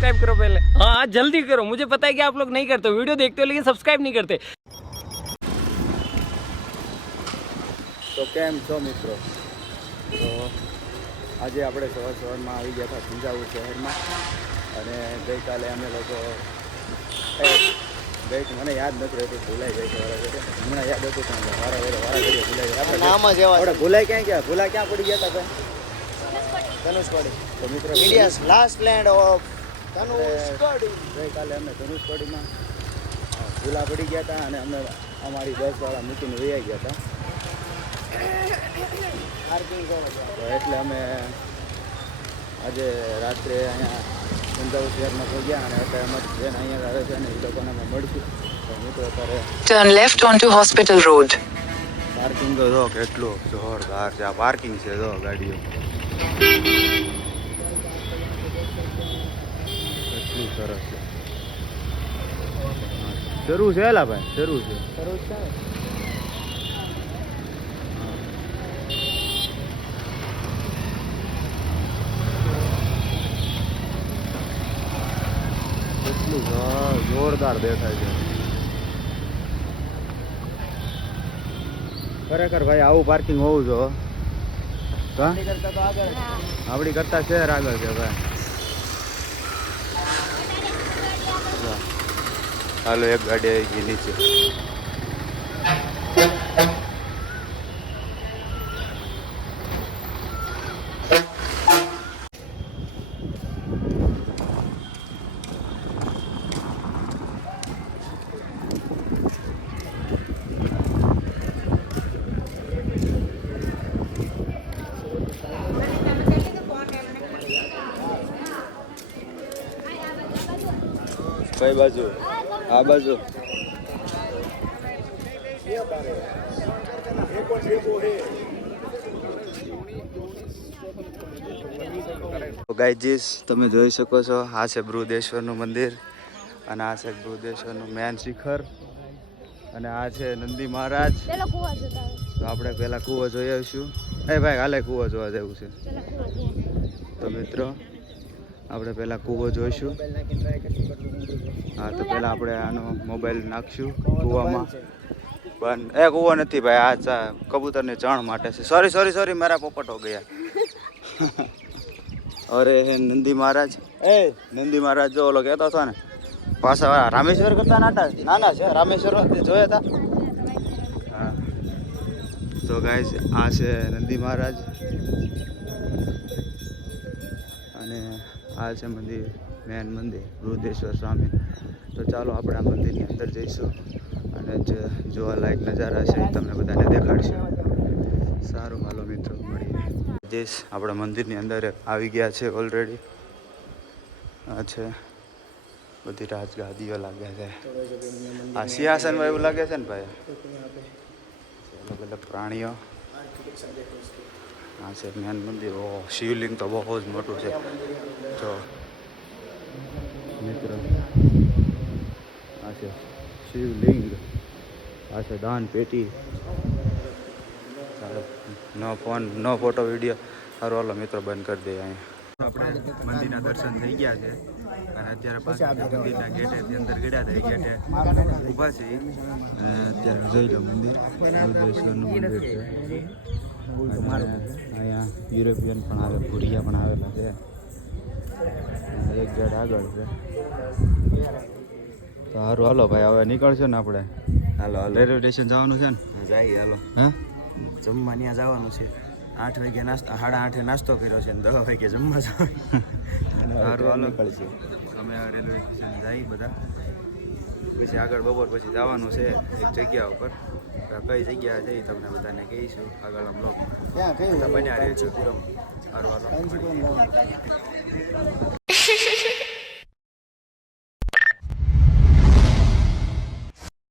Subscribe करो पहले। हाँ जल्दी करो, मुझे पता है कि आप लोग नहीं करते हो, वीडियो देखते हो लेकिन सब्सक्राइब नहीं करते। તો કેમ છો મિત્રો? તો આજે આપણે સવારમાં આવી ગયા હતા તંજાવુર શહેરમાં અને ગઈકાલે અમે લોકો મને યાદ નથી રહેતું, ભૂલાઈ જાય છે વારા હમણાં યાદ હતું પણ વારા ઘડીએ ભૂલાઈ જાય. આપણે ભૂલાઈ ક્યાં પડી ગયા હતા? ધનુષવાડી. તો મિત્રો ઇન્ડિયાઝ લાસ્ટ લેન્ડ ઓફ ધનુષવાડી. ગઈકાલે અમે ધનુષવાડીમાં ભૂલા પડી ગયા હતા અને અમે અમારી બસવાળા મૂકીને વહી ગયા હતા. તો એટલે અમે આજે રાત્રે અહીંયા તંજાવુર શહેરમાં પહોંચ્યા અને અત્યારે અમારી ટ્રેન અહીંયા આવે છે અને એ લોકોને અમે મળશું. તો મિત્રો અત્યારે Turn left onto Hospital Road. Parking તો જો કેટલું જોરદાર છે. આ પાર્કિંગ છે જો ગાડીઓ કેટલું સરસ છે. શરૂ છે એલા ભાઈ, શરૂ છે. કેટલું જોરદાર દેખાય છે ખરેખર ભાઈ. આવું પાર્કિંગ હોવું જો. આપણી કરતા શહેર આગળ છે ભાઈ. હાલો એક ગાડી આવી ગઈ નીચે. કઈ બાજુ? આ બાજુ. ગાઈજીસ તમે જોઈ શકો છો, આ છે બૃહદેશ્વરનું મંદિર અને આ છે બૃહદેશ્વરનું મેન શિખર અને આ છે નંદી મહારાજ. તો આપણે પહેલા કૂવો જોઈ આવીશું. એ ભાઈ હાલે કૂવો જોવા જેવું છે. તો મિત્રો આપણે પહેલાં કૂવો જોઈશું. હા તો પહેલાં આપણે આનો મોબાઈલ નાખશું કૂવામાં. પણ એ કૂવો નથી ભાઈ, આ કબૂતરની ચણ માટે છે. સોરી મારા પોપટ હો ગયા. અરે હે નંદી મહારાજ. નંદી મહારાજ જો ઓલો કહેતો હતો ને પાછા રામેશ્વર કરતા નાના છે. રામેશ્વર જોયા હતા. હા તો ગાઈસ આ છે નંદી મહારાજ અને આ છે મંદિર, મેન મંદિર બૃહદેશ્વર સ્વામી. તો ચાલો આપણે આ મંદિરની અંદર જઈશું અને જે જોવાલાયક નજારા છે એ તમને બધાને દેખાડશું. સારું હાલો મિત્રો મળીએ. જઈશ આપણે મંદિરની અંદર આવી ગયા છે ઓલરેડી. આ છે બધી રાજગાદીઓ લાગે છે. આ સિંહાસનમાં એવું લાગે છે ને ભાઈ. અલગ અલગ પ્રાણીઓ. આ છે મેન મંદિર. ઓહ શિવલિંગ તો બહુ જ મોટું છે. જો મિત્રો આ છે શિવલિંગ. આ છે દાન પેટી. નો ફોન નો ફોટો વિડીયો. સારું હાલો મિત્રો બંધ કરી દઈએ અહીંયા. આપણે મંદિરના દર્શન થઈ ગયા છે અને અત્યારે પાછા મંદિરના ગેટેથી અંદર ગયા હતા. ગેટે ઊભા છે અને અત્યારે જોઈ લો મંદિર બૃહદેશ્વરનું મંદિર છે. અહીંયા યુરોપિયન પણ આવે, ભૂરિયા પણ આવેલા છે. એક ગેટ આગળ છે. તો સારું હાલો ભાઈ હવે નીકળશું ને આપણે. હાલો રેલવે સ્ટેશન જવાનું છે ને? જાય હાલો. હા જમવા ત્યાં જવાનું છે. 8 વાગે નાસ્તો, 8:30 નાસ્તો કર્યો છે ને 10 વાગે જમવા જવાનું. સારું હાલો નીકળશે. અમે રેલવે સ્ટેશન જઈએ બધા. પછી આગળ બપોર પછી જવાનું છે એક જગ્યા ઉપર. કઈ જગ્યા છે એ તમને બધાને કહીશું આગળ બ્લોગમાં. બન્યા રહેજો. સારું હાલો.